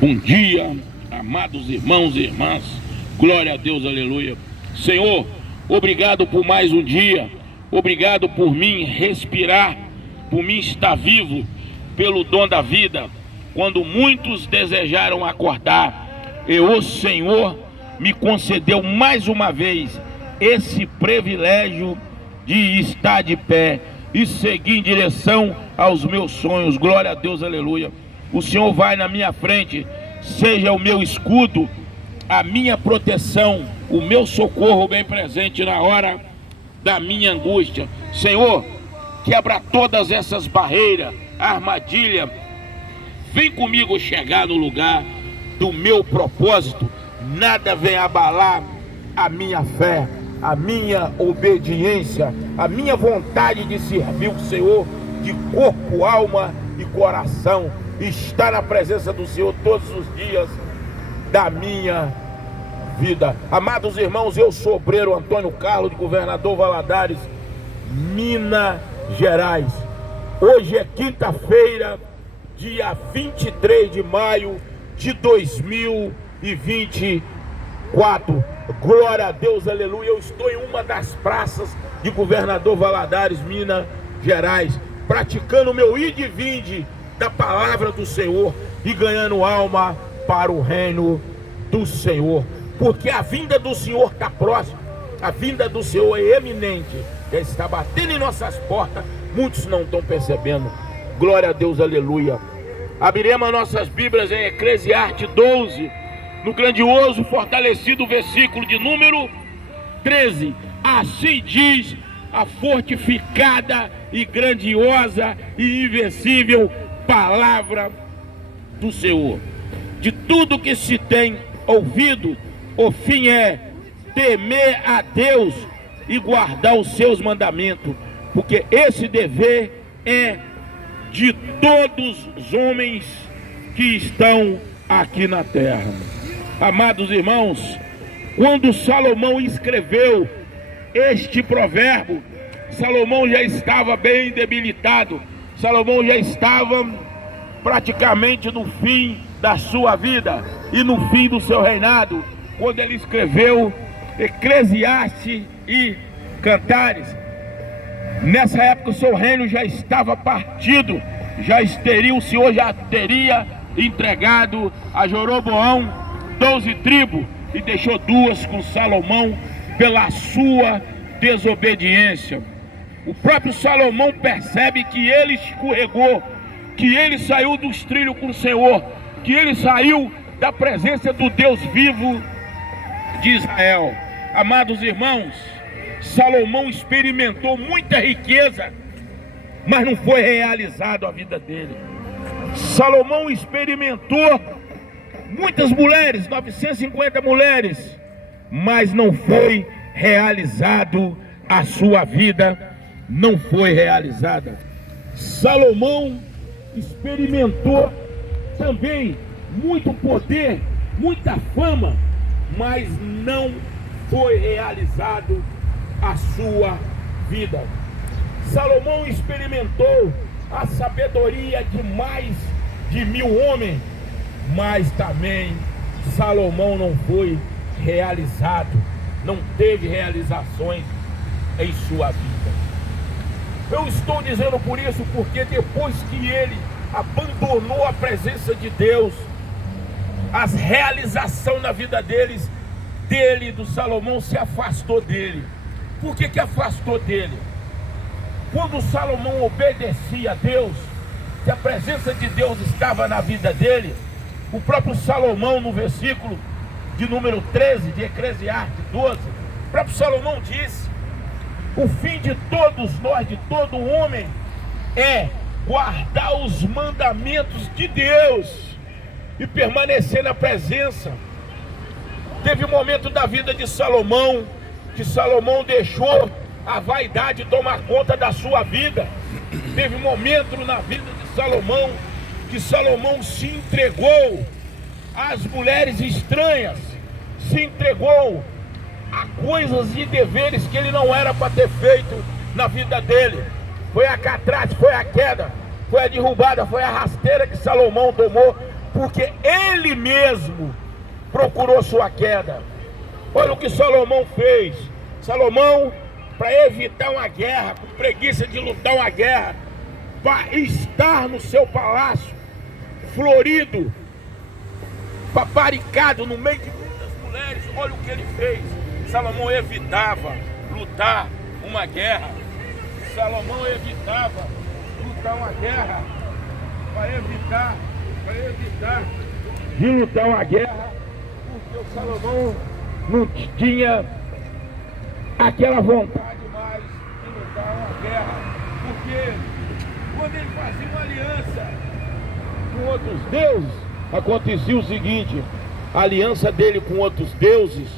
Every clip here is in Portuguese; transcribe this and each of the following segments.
Bom dia, amados irmãos e irmãs, glória a Deus, aleluia. Senhor, obrigado por mais um dia, obrigado por mim respirar, por mim estar vivo, pelo dom da vida. Quando muitos desejaram acordar, o Senhor me concedeu mais uma vez esse privilégio de estar de pé e seguir em direção aos meus sonhos. Glória a Deus, aleluia. O Senhor vai na minha frente, seja o meu escudo, a minha proteção, o meu socorro bem presente na hora da minha angústia. Senhor, quebra todas essas barreiras, armadilha. Vem comigo chegar no lugar do meu propósito. Nada vem abalar a minha fé, a minha obediência, a minha vontade de servir o Senhor de corpo, alma e coração. Estar na presença do Senhor todos os dias da minha vida. Amados irmãos, eu sou obreiro Antônio Carlos, de Governador Valadares, Minas Gerais. Hoje é quinta-feira, dia 23 de maio de 2024. Glória a Deus, aleluia. Eu estou em uma das praças de Governador Valadares, Minas Gerais, praticando o meu ide e vinde da palavra do Senhor e ganhando alma para o reino do Senhor, porque a vinda do Senhor está próxima, a vinda do Senhor é eminente, já está batendo em nossas portas, muitos não estão percebendo. Glória a Deus, aleluia. Abriremos nossas Bíblias em Eclesiastes 12, no grandioso, fortalecido versículo de número 13. Assim diz a fortificada e grandiosa e invencível palavra do Senhor: de tudo que se tem ouvido, o fim é temer a Deus e guardar os seus mandamentos, porque esse dever é de todos os homens que estão aqui na terra. Amados irmãos, quando Salomão escreveu este provérbio, Salomão já estava bem debilitado. Salomão já estava praticamente no fim da sua vida e no fim do seu reinado, quando ele escreveu Eclesiastes e Cantares. Nessa época o seu reino já estava partido, o Senhor já teria entregado a Jeroboão 12 tribos e deixou 2 com Salomão pela sua desobediência. O próprio Salomão percebe que ele escorregou, que ele saiu dos trilhos com o Senhor, que ele saiu da presença do Deus vivo de Israel. Amados irmãos, Salomão experimentou muita riqueza, mas não foi realizado a vida dele. Salomão experimentou muitas mulheres, 950 mulheres, mas não foi realizado a sua vida, não foi realizada. Salomão experimentou também muito poder, muita fama, mas não foi realizado a sua vida. Salomão experimentou a sabedoria de mais de 1000 homens, mas também Salomão não foi realizado, não teve realizações em sua vida. Eu estou dizendo por isso porque depois que ele abandonou a presença de Deus, as realizações na vida do Salomão se afastou dele. Por que afastou dele? Quando Salomão obedecia a Deus, que a presença de Deus estava na vida dele, o próprio Salomão, no versículo de número 13 de Eclesiastes 12, o próprio Salomão disse: o fim de todos nós, de todo homem, é guardar os mandamentos de Deus e permanecer na presença. Teve um momento da vida de Salomão que Salomão deixou a vaidade tomar conta da sua vida. Teve um momento na vida de Salomão que Salomão se entregou às mulheres estranhas, se entregou a coisas e deveres que ele não era para ter feito na vida dele. Foi a catrate, foi a queda, foi a derrubada, foi a rasteira que Salomão tomou porque ele mesmo procurou sua queda. Olha o que Salomão fez. Salomão, para evitar uma guerra, com preguiça de lutar uma guerra, para estar no seu palácio, florido, paparicado no meio de muitas mulheres, olha o que ele fez. Salomão evitava lutar uma guerra. Salomão evitava lutar uma guerra, para evitar de lutar uma guerra, porque o Salomão não tinha aquela vontade mais de lutar uma guerra, porque quando ele fazia uma aliança com outros deuses, acontecia o seguinte: a aliança dele com outros deuses.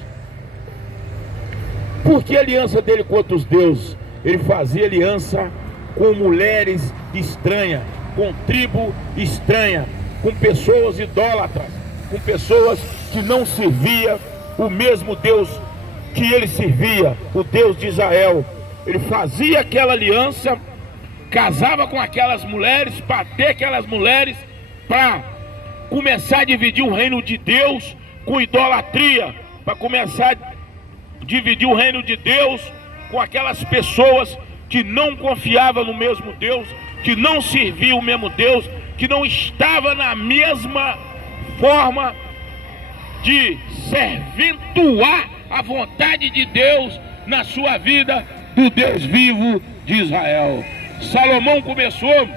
Por que a aliança dele com outros deuses? Ele fazia aliança com mulheres estranhas, com tribo estranha, com pessoas idólatras, com pessoas que não serviam o mesmo Deus que ele servia, o Deus de Israel. Ele fazia aquela aliança, casava com aquelas mulheres, para ter aquelas mulheres, para começar a dividir o reino de Deus com idolatria, para começar a dividir o reino de Deus com aquelas pessoas que não confiavam no mesmo Deus, que não serviam o mesmo Deus, que não estava na mesma forma de serventuar a vontade de Deus na sua vida, do Deus vivo de Israel. Salomão começou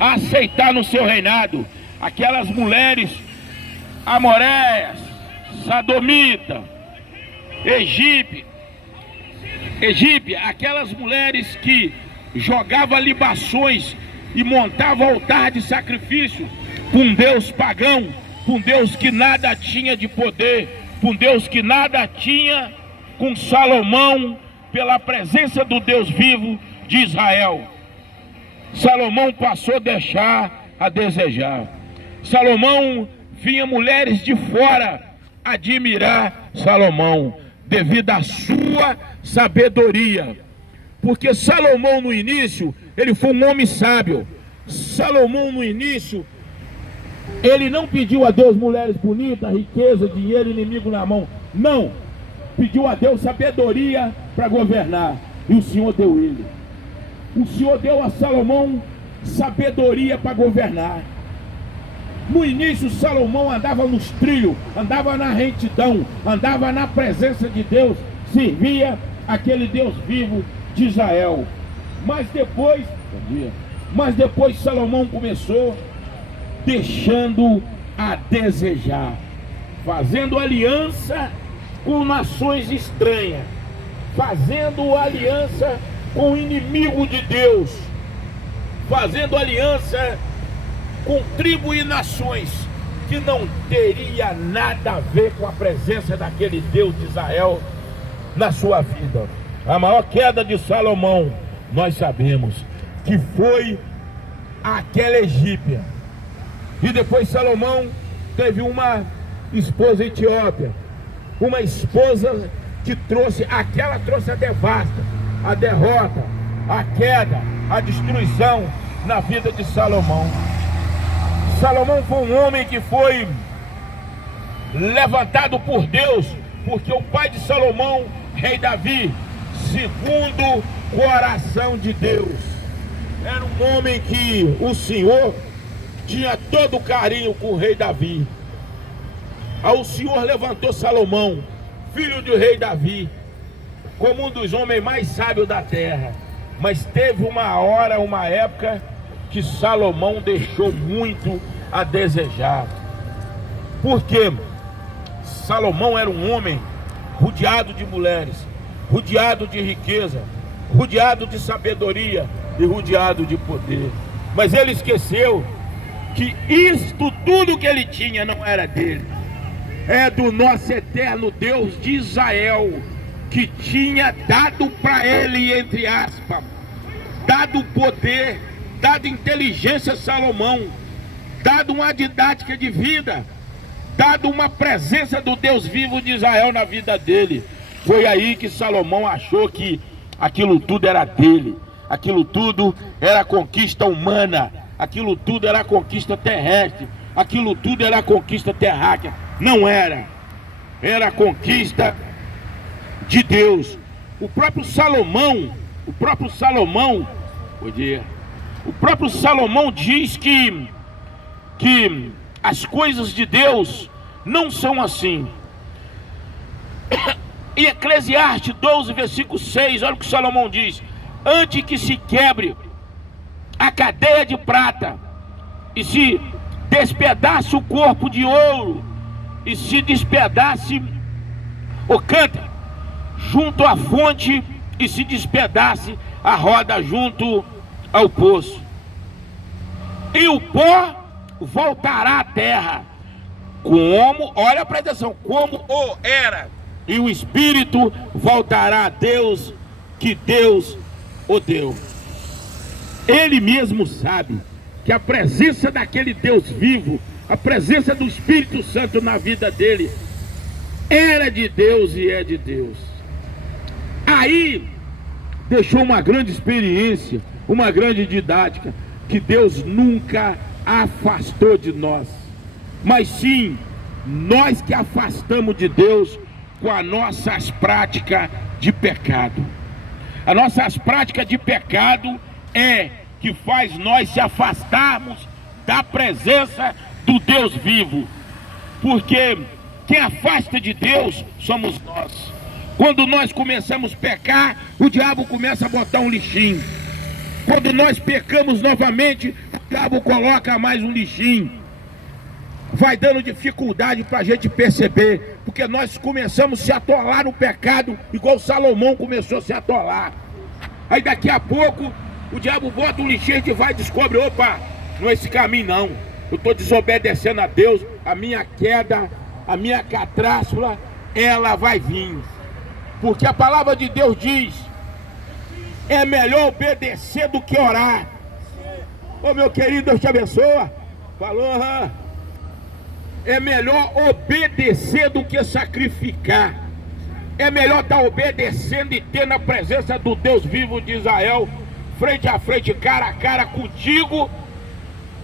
a aceitar no seu reinado aquelas mulheres amoreias, sodomita, egípcia, aquelas mulheres que jogavam libações e montavam altar de sacrifício para um Deus pagão, para um Deus que nada tinha de poder, para um Deus que nada tinha com Salomão, pela presença do Deus vivo de Israel. Salomão passou a deixar a desejar. Salomão vinha mulheres de fora admirar Salomão, devido à sua sabedoria. Porque Salomão no início, ele foi um homem sábio. Salomão no início, ele não pediu a Deus mulheres bonitas, riqueza, dinheiro, inimigo na mão. Não, pediu a Deus sabedoria para governar. E o Senhor deu ele. O Senhor deu a Salomão sabedoria para governar. No início Salomão andava nos trilhos, andava na retidão, andava na presença de Deus, servia aquele Deus vivo de Israel. Mas depois Salomão começou deixando a desejar, fazendo aliança com nações estranhas, fazendo aliança com o inimigo de Deus, fazendo aliança com tribo e nações que não teria nada a ver com a presença daquele Deus de Israel na sua vida. A maior queda de Salomão, nós sabemos que foi aquela egípcia. E depois Salomão teve uma esposa etiópia, uma esposa que trouxe a devasta, a derrota, a queda, a destruição na vida de Salomão. Salomão foi um homem que foi levantado por Deus, porque o pai de Salomão, rei Davi, segundo o coração de Deus, era um homem que o Senhor tinha todo o carinho com o rei Davi. Aí o Senhor levantou Salomão, filho do rei Davi, como um dos homens mais sábios da terra. Mas teve uma época que Salomão deixou muito a desejar. Porque Salomão era um homem rodeado de mulheres, rodeado de riqueza, rodeado de sabedoria e rodeado de poder. Mas ele esqueceu que isto tudo que ele tinha não era dele, é do nosso eterno Deus de Israel, que tinha dado para ele, entre aspas, dado poder, dado inteligência a Salomão, dado uma didática de vida, dado uma presença do Deus vivo de Israel na vida dele. Foi aí que Salomão achou que aquilo tudo era dele, aquilo tudo era conquista humana, aquilo tudo era conquista terrestre. aquilo tudo era conquista terráquea. Não era. Era a conquista de Deus. O próprio Salomão diz que as coisas de Deus não são assim. Em Eclesiastes 12, versículo 6, olha o que Salomão diz: antes que se quebre a cadeia de prata, e se despedace o corpo de ouro, e se despedace o cântaro junto à fonte, e se despedace a roda junto ao poço, e o pó voltará à terra, como, olha, presta atenção, como o era, e o espírito voltará a Deus, que Deus o deu. Ele mesmo sabe que a presença daquele Deus vivo, a presença do Espírito Santo na vida dele, era de Deus e é de Deus. Aí deixou uma grande experiência, uma grande didática, que Deus nunca afastou de nós, mas sim nós que afastamos de Deus com as nossas práticas de pecado. As nossas práticas de pecado é que faz nós se afastarmos da presença do Deus vivo, porque quem afasta de Deus somos nós. Quando nós começamos a pecar, o diabo começa a botar um lixinho. Quando nós pecamos novamente, o diabo coloca mais um lixinho. Vai dando dificuldade para a gente perceber, porque nós começamos a se atolar no pecado, igual Salomão começou a se atolar. Aí daqui a pouco o diabo bota um lixinho, a gente vai e descobre: opa, não é esse caminho não, eu estou desobedecendo a Deus, a minha queda, a minha catástrofe, ela vai vir. Porque a palavra de Deus diz: é melhor obedecer do que orar. Ô meu querido, Deus te abençoa. Falou, é melhor obedecer do que sacrificar. É melhor estar obedecendo e ter na presença do Deus vivo de Israel, frente a frente, cara a cara contigo,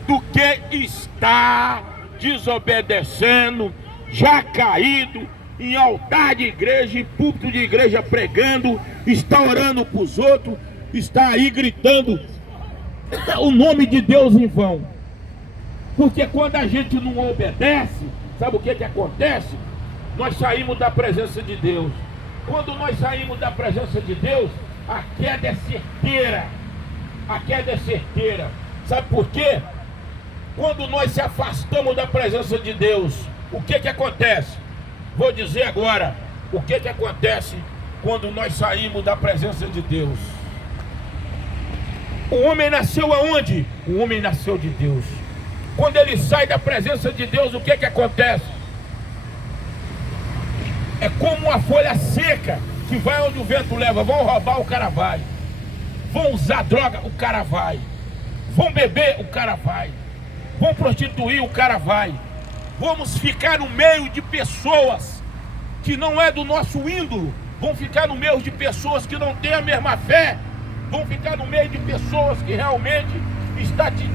do que estar desobedecendo, já caído, em altar de igreja, em púlpito de igreja pregando, está orando para os outros, está aí gritando o nome de Deus em vão. Porque quando a gente não obedece, sabe o que acontece? Nós saímos da presença de Deus. Quando nós saímos da presença de Deus, a queda é certeira. A queda é certeira. Sabe por quê? Quando nós se afastamos da presença de Deus, o que acontece? Vou dizer agora o que acontece quando nós saímos da presença de Deus. O homem nasceu aonde? O homem nasceu de Deus. Quando ele sai da presença de Deus, o que acontece? É como uma folha seca que vai onde o vento leva. Vão roubar, o cara vai. Vão usar droga, o cara vai. Vão beber, o cara vai. Vão prostituir, o cara vai. Vamos ficar no meio de pessoas que não é do nosso índolo. Vão ficar no meio de pessoas que não têm a mesma fé. Vão ficar no meio de pessoas que realmente estão te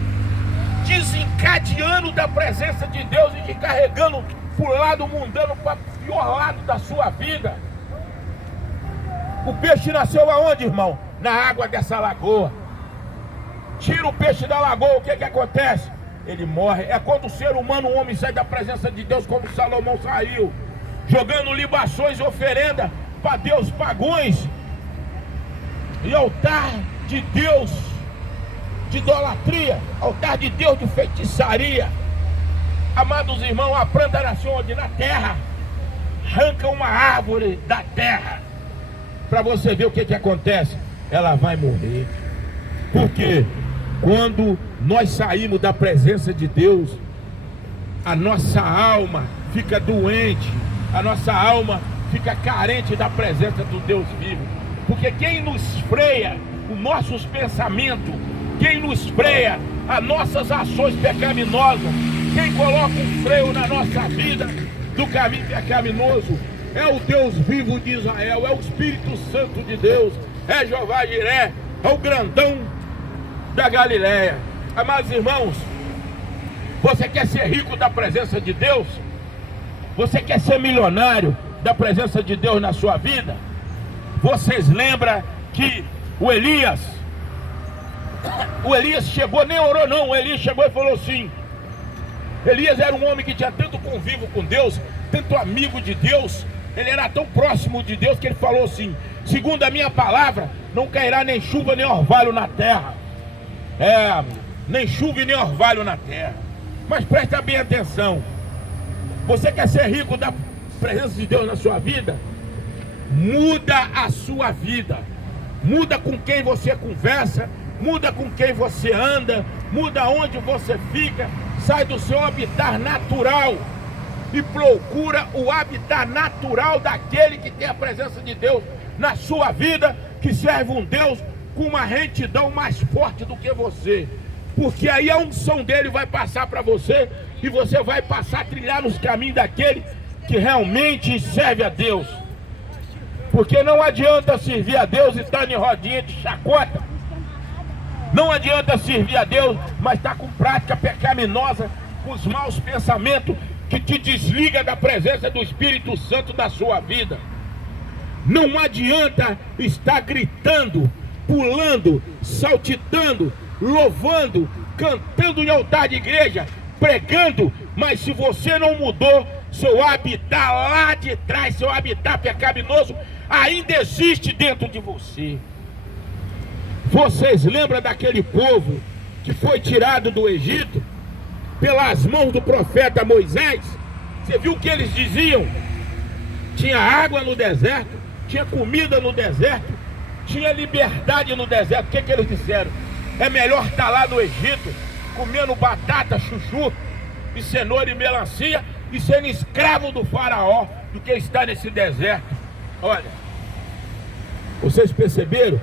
desencadeando da presença de Deus e te carregando para o lado mundano, para o pior lado da sua vida. O peixe nasceu aonde, irmão? Na água dessa lagoa. Tira o peixe da lagoa, o que acontece? Ele morre. É quando o ser humano, o homem, sai da presença de Deus, como Salomão saiu, jogando libações e oferenda para Deus pagões e altar de Deus de idolatria, altar de Deus de feitiçaria. Amados irmãos, a planta nasceu onde? Na terra. Arranca uma árvore da terra, para você ver o que acontece. Ela vai morrer. Por quê? Quando nós saímos da presença de Deus, a nossa alma fica doente, a nossa alma fica carente da presença do Deus vivo. Porque quem nos freia os nossos pensamentos, quem nos freia as nossas ações pecaminosas, quem coloca um freio na nossa vida do caminho pecaminoso, é o Deus vivo de Israel, é o Espírito Santo de Deus, é Jeová Jiré, é o grandão da Galileia. Amados irmãos, Você quer ser rico da presença de Deus? Você quer ser milionário da presença de Deus na sua vida? Vocês lembram que o Elias chegou, nem orou não, o Elias chegou e falou assim. Elias era um homem que tinha tanto convívio com Deus, tanto amigo de Deus, ele era tão próximo de Deus que ele falou assim: segundo a minha palavra, não cairá nem chuva nem orvalho na terra. Nem chuva e nem orvalho na terra. Mas presta bem atenção. Você quer ser rico da presença de Deus na sua vida? Muda a sua vida. Muda com quem você conversa, muda com quem você anda, muda onde você fica. Sai do seu habitat natural e procura o habitat natural daquele que tem a presença de Deus na sua vida, que serve um Deus com uma retidão mais forte do que você. Porque aí a unção dele vai passar para você e você vai passar a trilhar nos caminhos daquele que realmente serve a Deus. Porque não adianta servir a Deus e estar em rodinha de chacota. Não adianta servir a Deus, mas estar com prática pecaminosa, com os maus pensamentos que te desliga da presença do Espírito Santo da sua vida. Não adianta estar gritando, pulando, saltitando, louvando, cantando em altar de igreja, pregando, mas se você não mudou seu habitat lá de trás, seu habitat pecaminoso ainda existe dentro de você. Vocês lembram daquele povo que foi tirado do Egito pelas mãos do profeta Moisés? Você viu o que eles diziam? Tinha água no deserto, tinha comida no deserto, tinha liberdade no deserto. O que eles disseram? É melhor estar lá no Egito, comendo batata, chuchu, e cenoura e melancia, e sendo escravo do faraó, do que estar nesse deserto. Olha, vocês perceberam?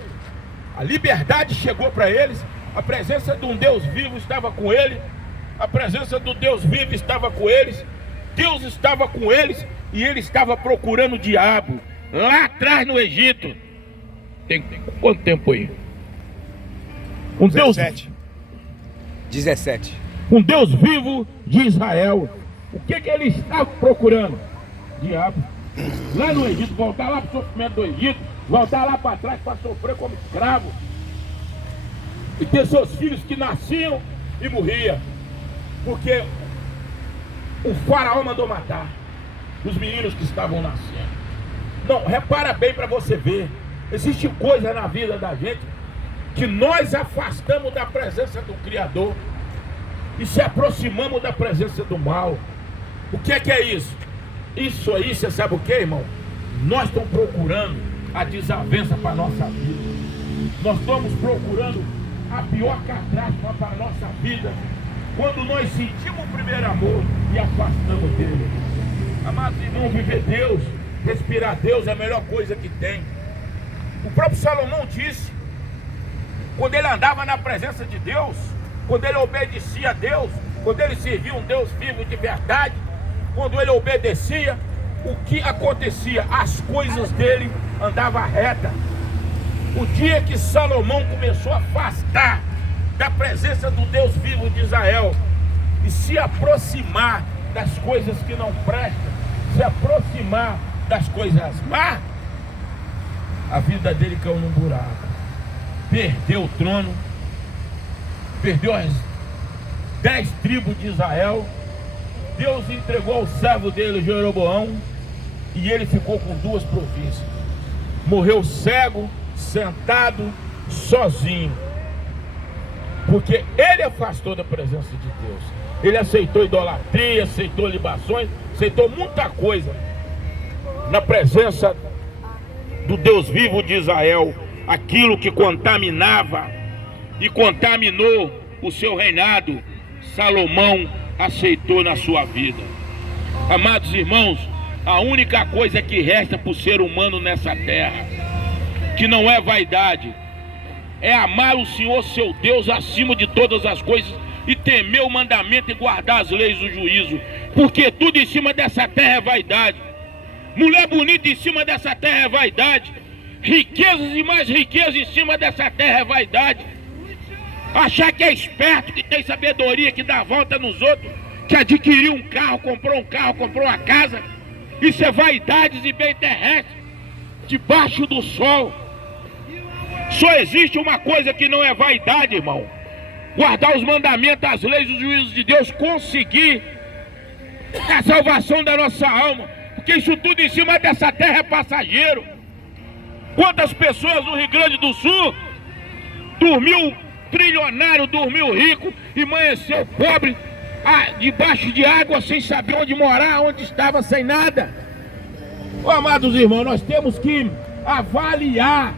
A liberdade chegou para eles, a presença de um Deus vivo estava com ele, a presença do Deus vivo estava com eles, Deus estava com eles, e ele estava procurando o diabo, lá atrás no Egito. Tem quanto tempo aí? 17. Um Deus vivo de Israel. O que ele estava procurando? Diabo. Lá no Egito, voltar lá para o sofrimento do Egito, voltar lá para trás para sofrer como escravo, e ter seus filhos que nasciam e morriam, porque o faraó mandou matar os meninos que estavam nascendo. Não, repara bem para você ver, existe coisa na vida da gente que nós afastamos da presença do Criador e se aproximamos da presença do mal. O que é isso? Isso aí, você sabe o que, irmão? Nós estamos procurando a desavença para a nossa vida. Nós estamos procurando a pior catástrofe para a nossa vida, quando nós sentimos o primeiro amor e afastamos dele. Amados irmãos, viver Deus, respirar Deus é a melhor coisa que tem. O próprio Salomão disse, quando ele andava na presença de Deus, quando ele obedecia a Deus, quando ele servia um Deus vivo de verdade, quando ele obedecia, o que acontecia? As coisas dele andavam reta. O dia que Salomão começou a afastar da presença do Deus vivo de Israel e se aproximar das coisas que não prestam, se aproximar das coisas más, a vida dele caiu num buraco. Perdeu o trono, perdeu as 10 tribos de Israel. Deus entregou ao servo dele, Jeroboão, e ele ficou com 2 províncias. Morreu cego, sentado, sozinho, porque ele afastou da presença de Deus. Ele aceitou idolatria, aceitou libações, aceitou muita coisa na presença do Deus vivo de Israel, aquilo que contaminava e contaminou o seu reinado. Salomão aceitou na sua vida. Amados irmãos, a única coisa que resta para o ser humano nessa terra, que não é vaidade, é amar o Senhor seu Deus acima de todas as coisas e temer o mandamento e guardar as leis do juízo, porque tudo em cima dessa terra é vaidade. Mulher bonita em cima dessa terra é vaidade, riquezas e mais riquezas em cima dessa terra é vaidade. achar que é esperto, que tem sabedoria, que dá volta nos outros, que adquiriu um carro, comprou uma casa. Isso é vaidades e bem terrestre, debaixo do sol. Só existe uma coisa que não é vaidade, irmão: guardar os mandamentos, as leis e os juízos de Deus, conseguir a salvação da nossa alma, porque isso tudo em cima dessa terra é passageiro. Quantas pessoas no Rio Grande do Sul dormiu trilionário, dormiu rico e amanheceu pobre, debaixo de água, sem saber onde morar, onde estava, sem nada. Oh, amados irmãos, nós temos que avaliar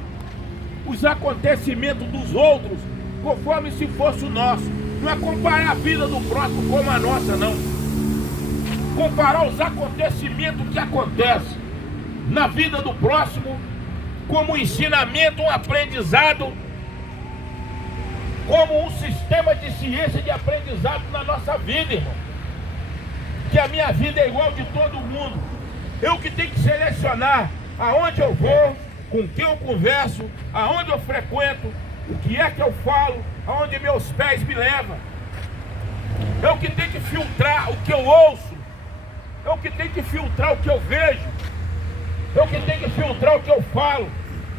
os acontecimentos dos outros conforme se fosse o nosso. Não é comparar a vida do próximo como a nossa, não. Comparar os acontecimentos que acontecem na vida do próximo como um ensinamento, um aprendizado, como um sistema de ciência de aprendizado na nossa vida, irmão. Que a minha vida é igual de todo mundo. Eu que tenho que selecionar aonde eu vou, com quem eu converso, aonde eu frequento, o que é que eu falo, aonde meus pés me levam. Eu que tenho que filtrar o que eu ouço. Eu que tenho que filtrar o que eu vejo. Eu que tenho que filtrar o que eu falo.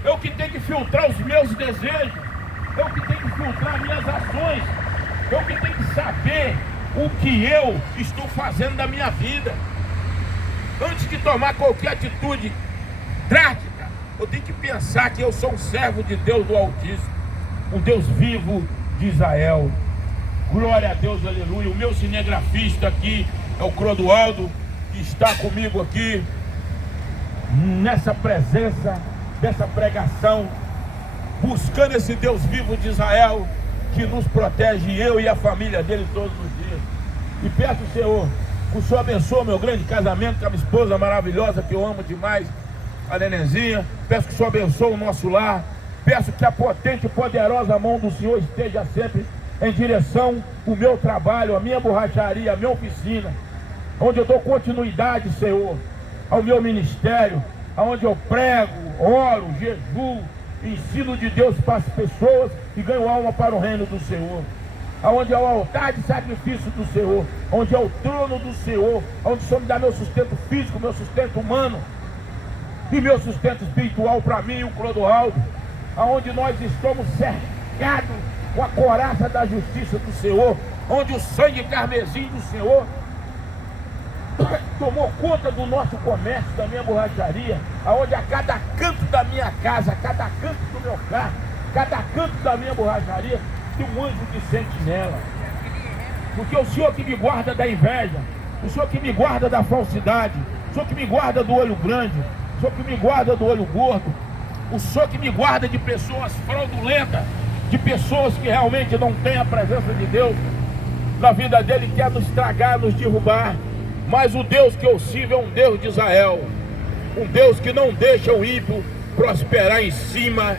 Eu que tenho que filtrar os meus desejos. Eu que tenho que filtrar minhas ações. Eu que tenho que saber o que eu estou fazendo da minha vida. Antes de tomar qualquer atitude drástica, eu tenho que pensar que eu sou um servo de Deus do Altíssimo, um Deus vivo de Israel. Glória a Deus, aleluia. O meu cinegrafista aqui é o Clodoaldo, que está comigo aqui nessa presença, dessa pregação, buscando esse Deus vivo de Israel, que nos protege, eu e a família dele, todos os dias. E peço, Senhor, que o Senhor abençoe meu grande casamento com a minha esposa maravilhosa, que eu amo demais, a Nenenzinha. Peço que o Senhor abençoe o nosso lar. Peço que a potente e poderosa mão do Senhor esteja sempre em direção ao meu trabalho, a minha borracharia, a minha oficina, onde eu dou continuidade, Senhor, ao meu ministério, onde eu prego, oro, jejuo, ensino de Deus para as pessoas e ganho alma para o reino do Senhor. Onde é o altar de sacrifício do Senhor, onde é o trono do Senhor, onde o Senhor me dá meu sustento físico, meu sustento humano e meu sustento espiritual para mim e o Clodoaldo, onde nós estamos cercados com a coraça da justiça do Senhor, onde o sangue carmesim do Senhor tomou conta do nosso comércio, da minha borracharia, aonde a cada canto da minha casa, a cada canto do meu carro, cada canto da minha borracharia, tem um anjo de sentinela. Porque o Senhor que me guarda da inveja, o Senhor que me guarda da falsidade, o Senhor que me guarda do olho grande, o Senhor que me guarda do olho gordo, o Senhor que me guarda de pessoas fraudulentas, de pessoas que realmente não têm a presença de Deus na vida dele, quer nos estragar, nos derrubar. Mas o Deus que eu sirvo é um Deus de Israel, um Deus que não deixa o ímpio prosperar em cima